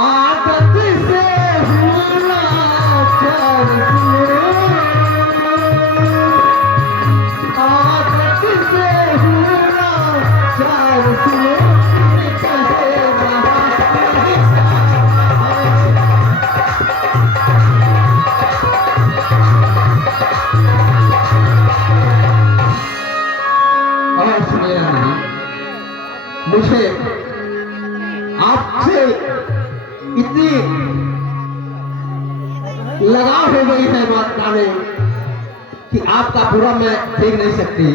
आदत से हुआ चार आदत से हुआ चार मुझे आपसे इतनी लगाव हो गई है बात गाने कि आपका बुरा मैं देख नहीं सकती।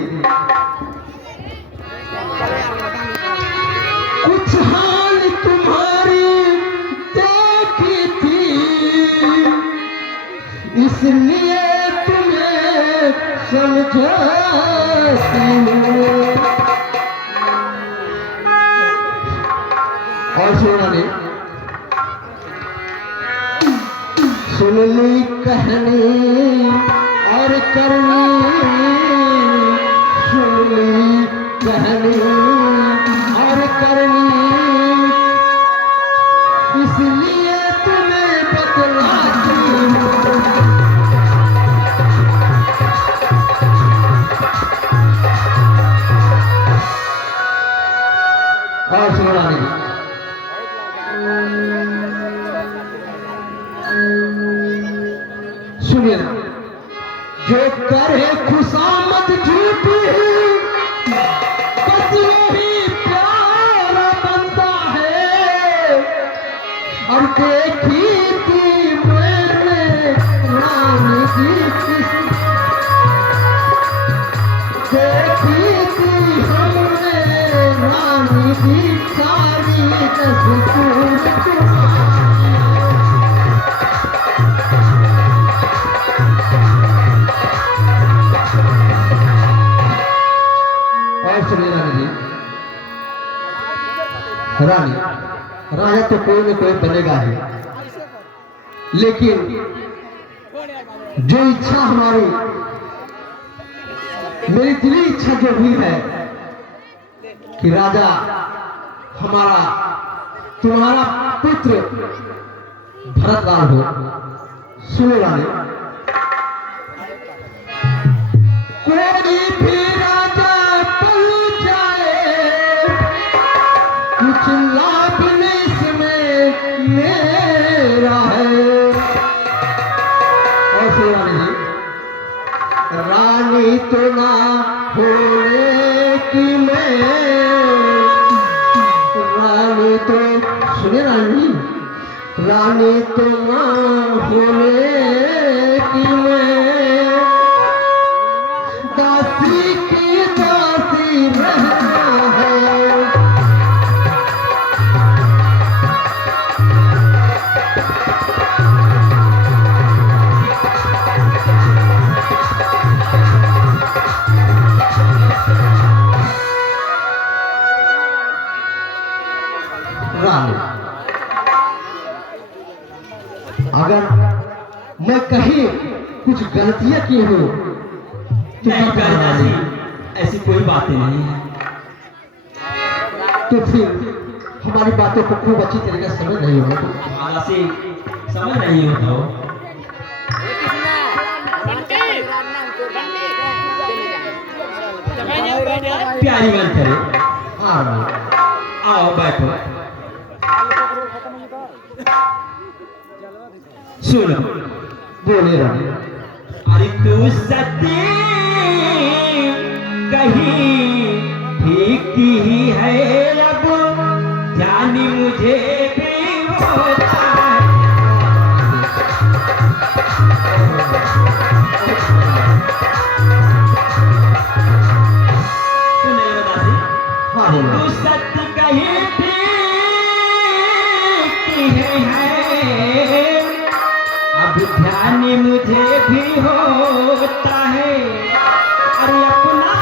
कुछ हाल तुम्हारी देखी थी इसलिए तुम्हें समझाती हूँ। और सुन ली कहनी और करनी, सुन ली कहनी और करनी इसलिए तुम्हें बतलाती हूँ। और सुना नहीं सुनिए ना, जो करे खुशामद झूठी बस वही प्यारा बनता है। और देखी थी मैंने रानी की देखी थी हमने रानी की सारी रानी राजा तो कोई न कोई बनेगा ही, लेकिन जो इच्छा हमारी मेरी दिली इच्छा जो भी है कि राजा हमारा तुम्हारा पुत्र भरतलाल हो। सुनो रानी, कोई भी राजा बन जाए कुछ लाभ नहीं इसमें मेरा है। और रानी रानी तो ना होने की मैं रानी तो सुने रानी रानी तो ना होने की मैं दासी की दासी रहना है। अगर मैं कहीं कुछ गलतियां की हूँ तो नहीं, ऐसी कोई बातें नहीं है। तो फिर हमारी बातों को खूब अच्छी तरीके से समझ नहीं होगा। से समझ नहीं होता हो। प्यारी बात करे। हाँ आओ बैठो। सुनो बोले रानी। अरे तू सती कहीं ठीक ही है अब जानी मुझे भी होता है। सुने दासी, तू सती कहीं ठीक ही है अब ध्यान मुझे भी होता है। अरे अपना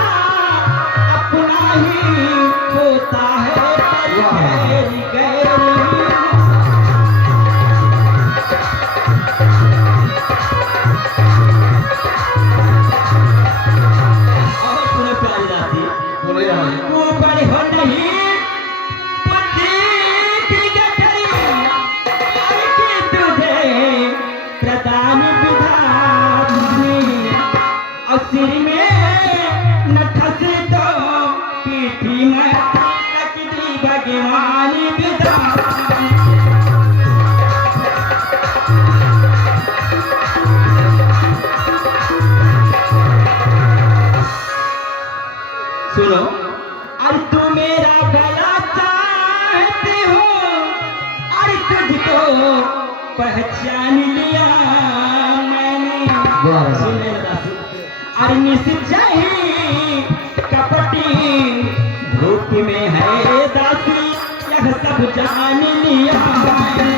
अपना ही होता सिर में न ठस तो पीठी में रख दी भगवान विधान। सुनो, अरे तू मेरा भला चाहते हो, अरे तुझको पहचान लिया मैंने। सुन ले दासी, अरे निश्चय ही कपटी धूप में है दासी, यह सब जान लिया मैंने।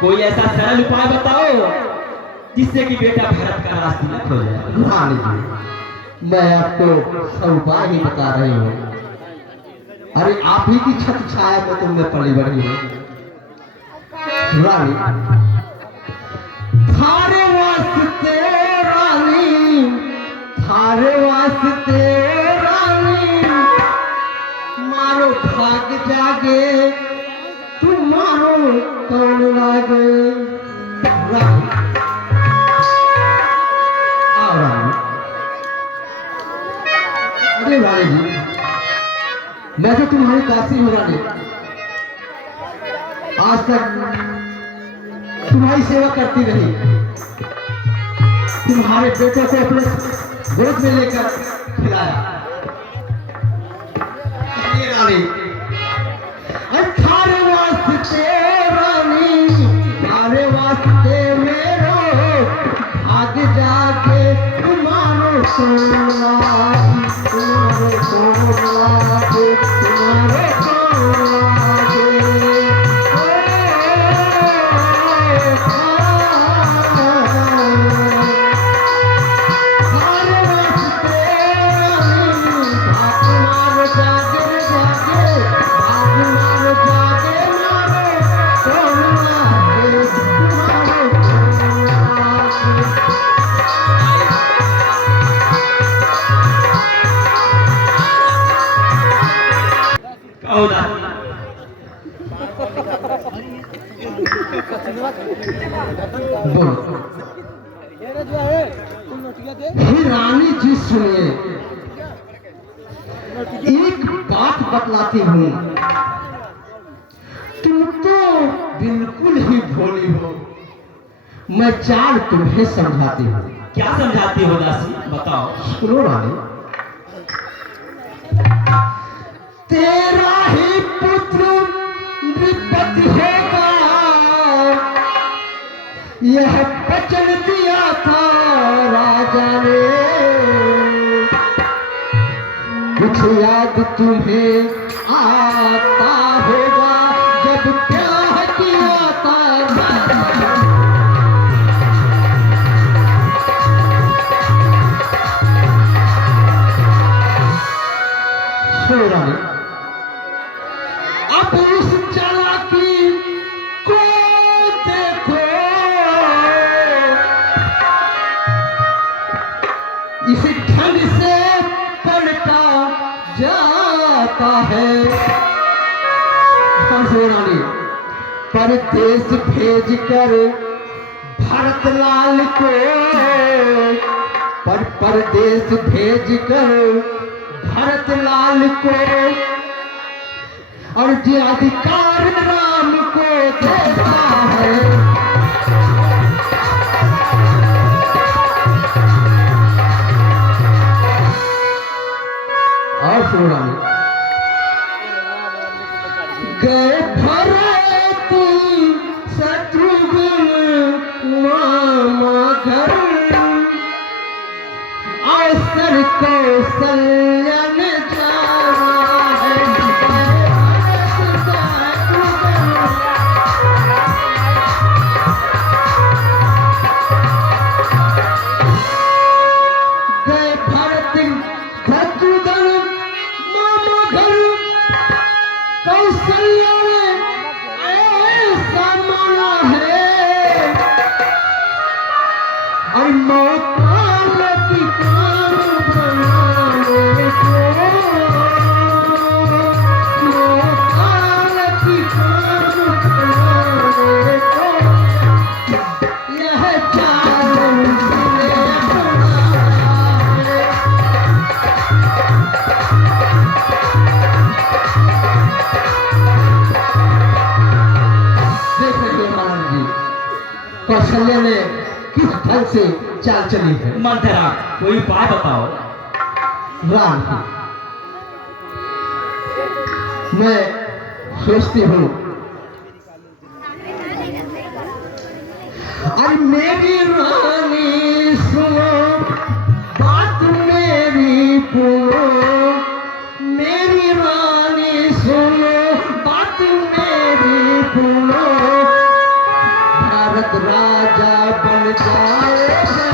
कोई ऐसा सरल उपाय बताओ जिससे कि बेटा भरत का रास्ता न खो जाए। रानी जी, मैं आपको सब उपाय ही बता रही हूँ। अरे आप ही की छत छाया में तुमने पली बड़ी हो। रानी, थारे वास्ते रानी, थारे वास्ते रानी, मारो भाग जागे, तुम मारो कौन लागे। रानी, आओ रानी। अरे रानी जी, मैं तो तुम्हारी दासी हूँ रानी। आज तक तुम्हारी सेवा करती रही, तुम्हारे बेटे को अपने गोद में लेकर खिलाया। ये रानी, थारे वास्ते रानी, थारे वास्ते मेरो भाग जाके, तुम्हारो सोना, तुम्हारो सोना, तुम्हारो हे रानी जी सुनिए, एक बात बतलाती हूँ। तुम तो बिल्कुल ही भोली हो, मैं चाल तुम्हें समझाती हूँ। क्या समझाती हो दासी, बताओ। सुनो रानी, तेरा ही पुत्र विपत्ति होगा, यह वचन दिया था राजा ने। कुछ याद तुम्हें आता होगा, जब प्यार किया था। रानी, अब उस चालाकी को देखो, इस ढंग से पलटा जाता है। रानी, परदेश भेज कर भरत लाल को, परदेश भेज कर भरत लाल को, और जो अधिकार राम को देता है। और सुनो, गए भरत शत्रुघ्न मामा घर, अवसर कौशल्या में जाना है। गए भरत शत्रुघ्न मामा घर, कौशल्या में कौशल्या ने किस ढंग से चाल चली है। मंथरा कोई उपाय बताओ। रानी मैं सोचती हूँ अरे मेरी रानी सुनो बात मेरी सुनो मेरी रानी सुनो बात मेरी सुनो भारत राजा बन जाएगा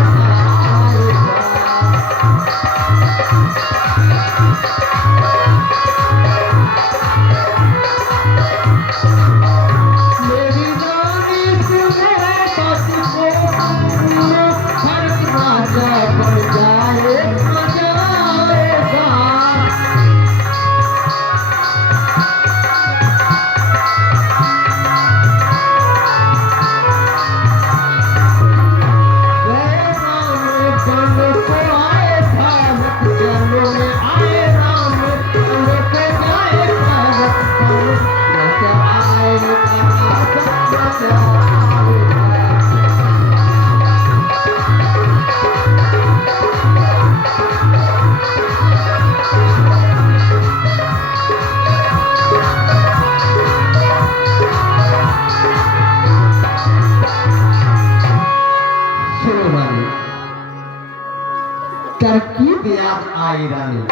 तरकीब याद आई रानी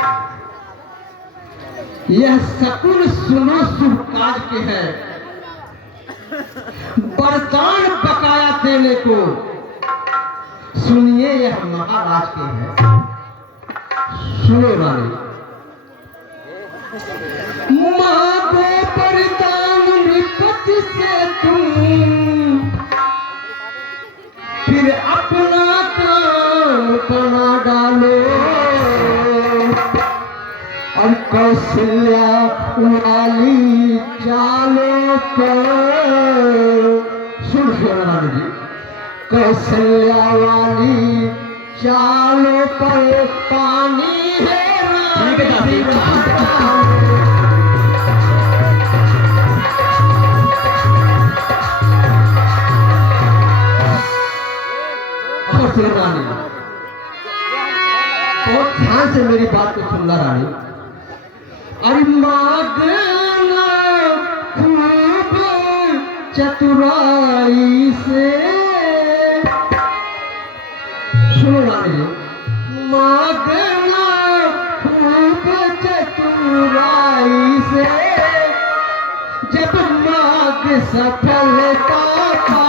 यह शकुन सुनो शुभ काज के है वरदान बकाया देने को सुनिए यह महाराज के है। सुनो रानी मांगो वरदान निपट से तुम फिर अपना काम बना डालो और कौशल्या वाली चालों पर सुन रानी जी कौशल्या वाली चालों पर पानी है रानी रानी बहुत ध्यान से मेरी बात को सुनना रानी। अरे मांगना खूब चतुराई से सुनो रानी मांगना खूब चतुराई से जब मांग सफलता पा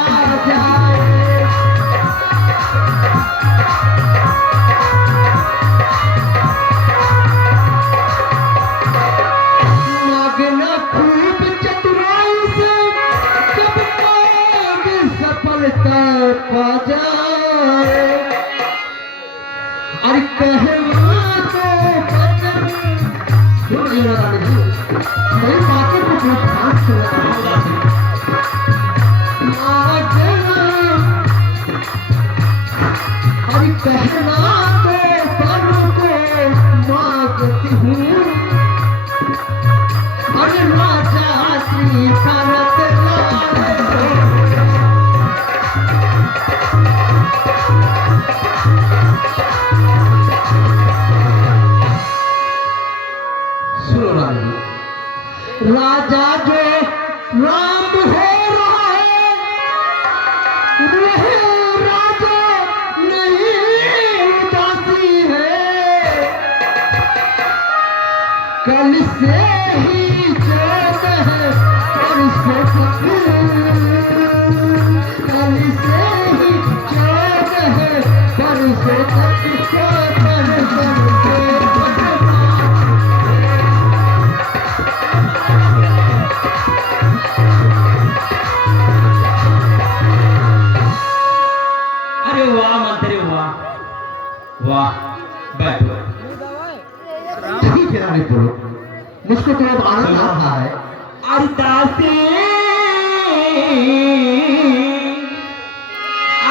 जाए पा जाए अरे कहना तो मेरी बातों को बहुत ध्यान से अरे कहना तो पर को मांगती हूँ अरे राजा श्री भरत राजा जो राम हो रहा है वह राजा नहीं उदासी है कल से ही जोत है और कल से ही जोत है पर वाह बैठो। ठीक है रानी बोलो मुझको तो अब आनंद आ रहा है। अरदासी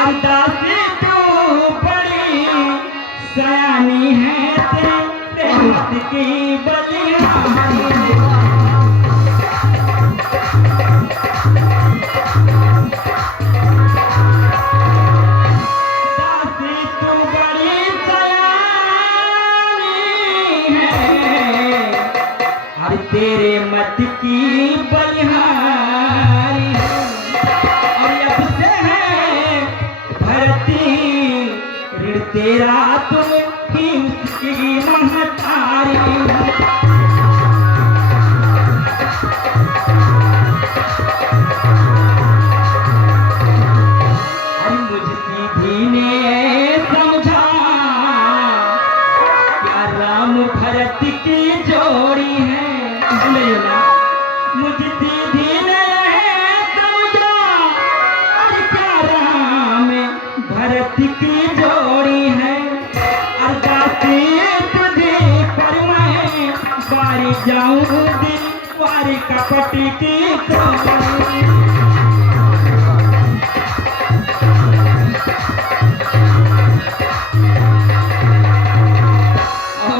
अरदासी तो बड़ी सयानी है तेरे हाथ की बलिहारी मत की बलिहारी है। और अब से है भरती ऋण तेरा तुम ही उसकी महतारी। भरत की जोड़ी है मुझे दीदी ने समझा और क्या राम भरत की जोड़ी है। अरदासी तुझे पर मैं बारी जाऊं दिल वारी कपट की तोड़ी।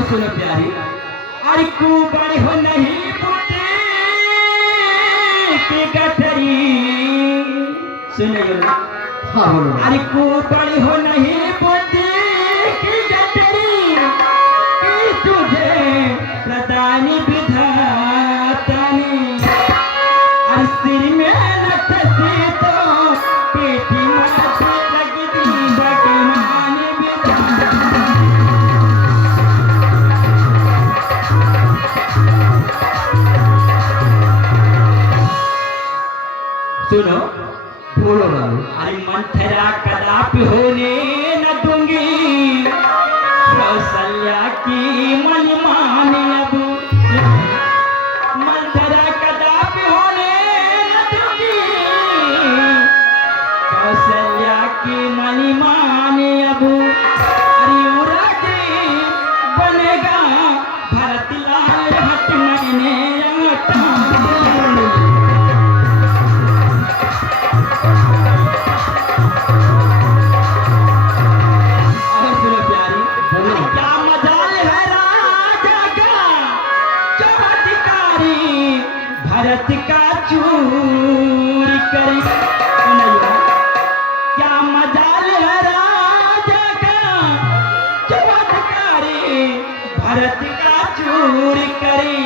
सुनो प्यारी अरे कुबड़ हो नहीं बूटे की गठरी। सुनिए हाँ बोलो। अरे कुबड़ हो नहीं बूटे की गठरी की तुझे प्रदानी विधाता ने। अरे सिर में लटसी तो पेटी माथे लगी दी भगवान विधाता। सुनो बोलो रानी। अरे मंथरा कदापि होने न दूंगी कौशल्या की मनमानी। अब मंथरा कदापि होने न दूंगी कौशल्या की मनमानी। अब अरे उराजी बनेगा भरत लाल हट मैंने भरत का चूर करी। क्या मजाल है राजा का चमत्कारी भरत का चूर करी।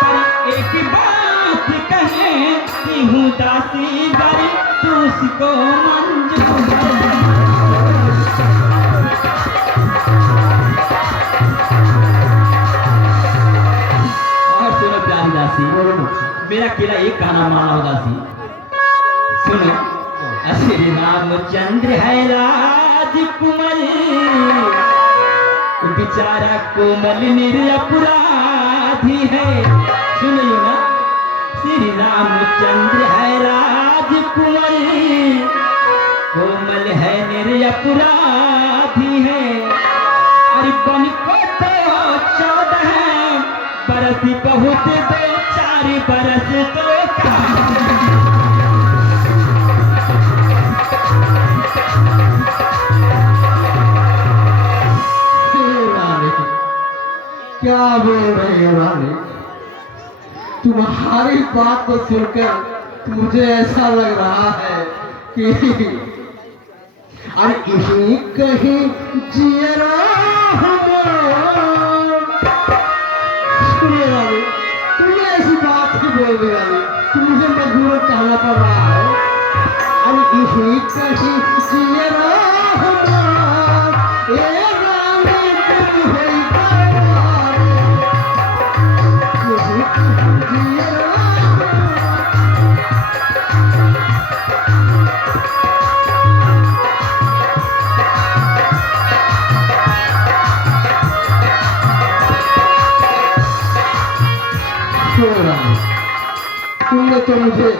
पर एक बात कहे कि हूँ दासी गरी तू उसको मंजूर। मेरा किला एक गाना माना उदासी। सुनो श्री रामचंद्र है राजकुमार बेचारा कोमल निरपराधी है। सुनियो ना श्री रामचंद्र है राजकुमार कोमल है निरपराधी है। अरे बन को तो 14 बरस बहुत दो 4 बरस तो क्या बोल रही हो रानी? तुम्हारी बात को सुनकर मुझे ऐसा लग रहा है कि अरे यही कहीं जियरा सुनिए रानी, तुमने ऐसी बात क्यों बोल दी रानी? मुझे मजबूर कहना पड़ रहा है। अरे यही कहीं जियरा तुमने तो मुझे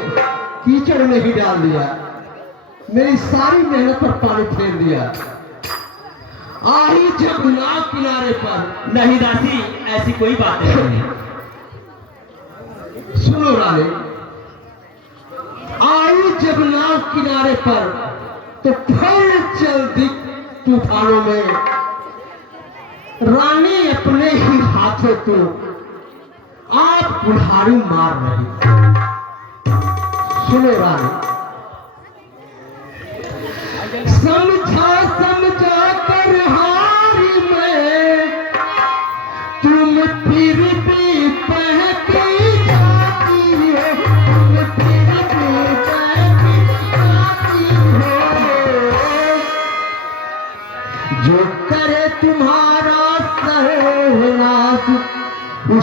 कीचड़ में ही डाल दिया, मेरी सारी मेहनत पर पानी फेर दिया। आई जब नाव किनारे पर। नहीं दासी ऐसी कोई बात नहीं। सुनो रानी, आई जब नाव किनारे पर तो फिर जल्दी तूफानों में रानी अपने ही हाथों को आप कुल्हाड़ी मार रही। सुनो रानी, समझा समझा कर हारी में तुम फिर भी बहकी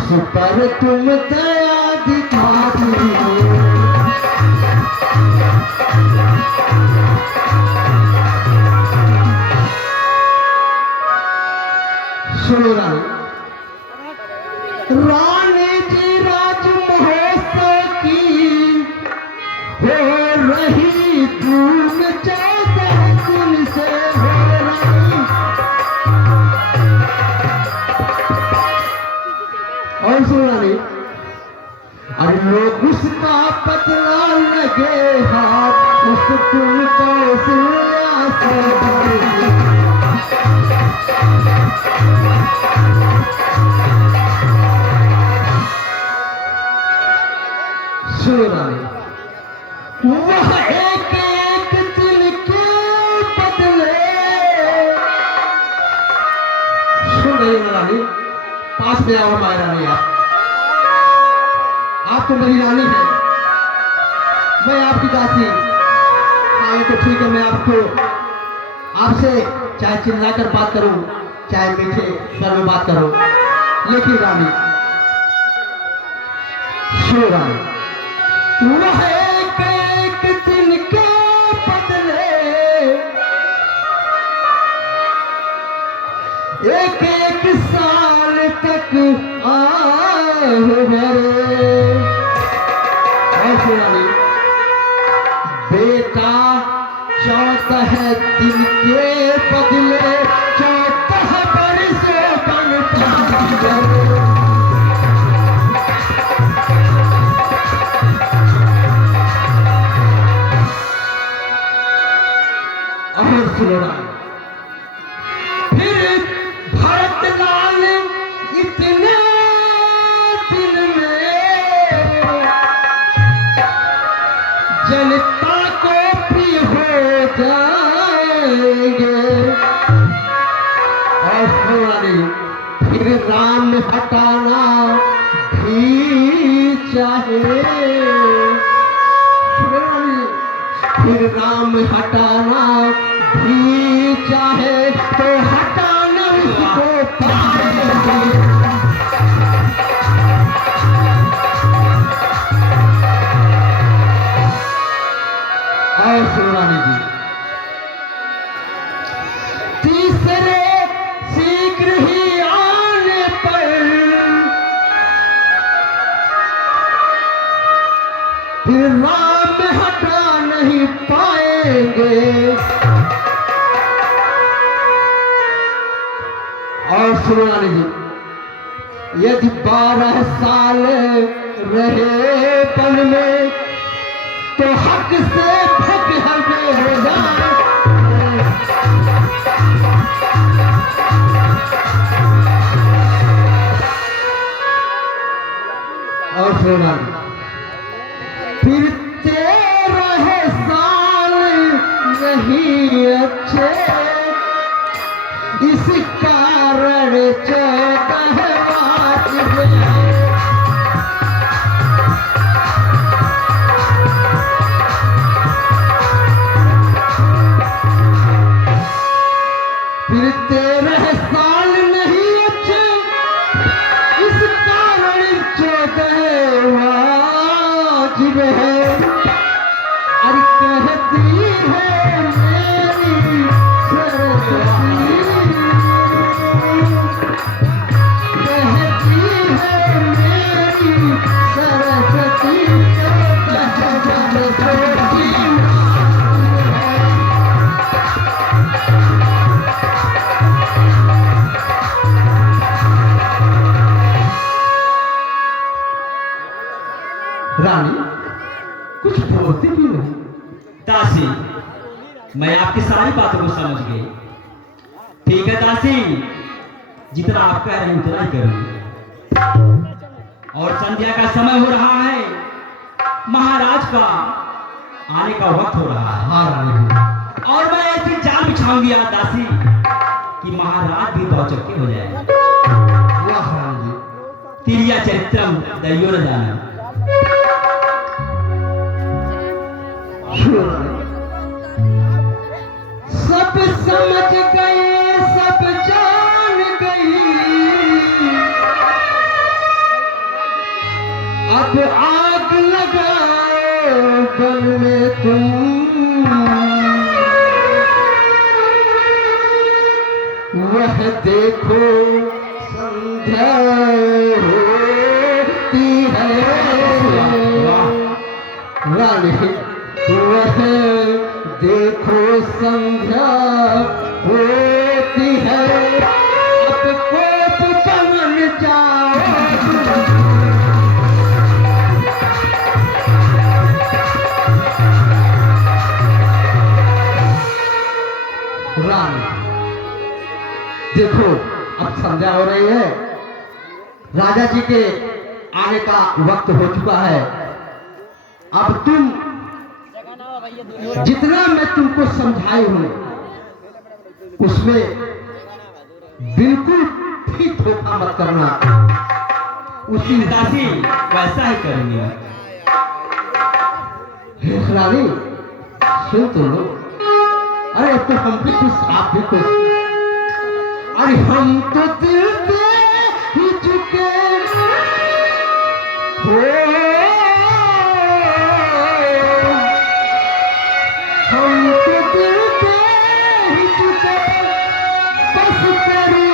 उस पर तुम दया दिखाती हो। सुनो रानी, रानी जी राज महोत्सव की हो रही धूम 14 दिन से हो रही। और सुनो रानी, अरे लोग उसका पतला लगे हाथ, उस तुमको सुना से वह एक एक दिल के बदले। सुन रही हो रानी, पास में आओ हमारी रानी। आप तो मेरी रानी है, मैं आपकी दासी। हाँ तो ठीक है, मैं आपसे चाहे चिल्लाकर बात करूं, चाहे मीठे स्वर में बात करूं, लेकिन रानी सुनो रानी, वह एक एक दिन के बदले एक एक साल तक बेटा 14 दिन के बदले 14 बरसों बनता फिर भरतलाल इतने दिन में जनता को भी हो जाएंगे। और फिर राम हटाना भी चाहे, फिर राम हटाना भी चाहे तो हटाना उसको पाएंगे। और सुनानी जी, तीसरे शीघ्र ही आने पर फिर राम हटा नहीं पाएंगे। और सुनानी जी, यदि 12 साल रहे पल में तो हक से भग हमें हो जाए। और सुनानी, फिर 13 साल नहीं अच्छे, इस कारण 14 बात है। फिर 13 साल नहीं अच्छे, इस कारण 14 वाजिब है। अरे कहती है मेरी सरस्वती, कहती है मेरी सरस्वती, रानी कुछ बोलती भी नहीं। दासी, मैं आपकी सारी बातों को समझ गई। ठीक है दासी, जितना आप कह रहे हैं उतना ही करूंगी। और संध्या का समय हो रहा है, महाराज का आने का वक्त हो रहा है। हाँ रानी, और मैं ऐसी जाल बिछाऊंगी आज दासी कि महाराज भी दौचक्के हो जाए। वाह रानी जी, तिरिया चरित्रम दैयो न जाना। सब समझ गई, सब जान गई, अब आग लगाओ बन में तुम, वह देखो संध्या होती है रानी, वह देखो संध्या होती है, अब कोप पवन जाओ। रानी देखो अब संध्या हो रही है, राजा जी के आने का वक्त हो चुका है। अब तुम जितना मैं तुमको समझाई हूं उसमें बिल्कुल भी धोखा मत करना। उसी दासी वैसा ही करेंगे। रानी सुन तो लो, अरे अब तो हम भी खुश आप भी खुश, अरे हम तो दिल पे ही चुके हो, हम तो दिल पे ही चुके, बस तेरी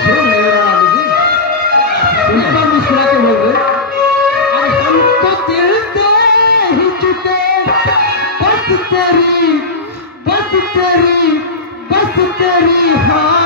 सुन रानी जी, मुस्कुरा के बोल रहे, अरे हम तो दिल पे ही चुके, बस तेरी हाँ